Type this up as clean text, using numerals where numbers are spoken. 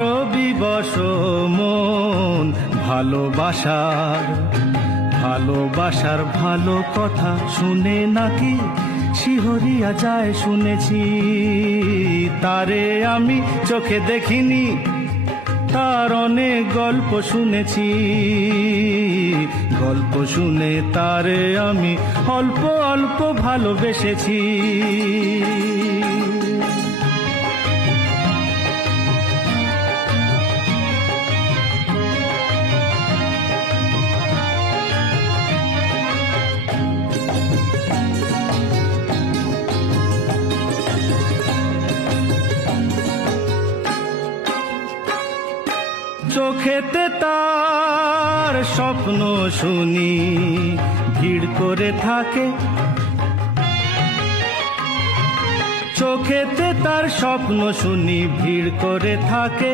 রবিবশ মন ভালোবাসার ভালো কথা শুনে নাকি শিহরিয়া যায় শুনেছি। তারে আমি চোখে দেখিনি, তার অনেক গল্প শুনেছি। গল্প শুনে তারে আমি অল্প অল্প ভালোবেসেছি। চোখেতে তার স্বপ্ন শুনি ভিড় করে থাকে। চোখেতে তার স্বপ্ন শুনি ভিড় করে থাকে।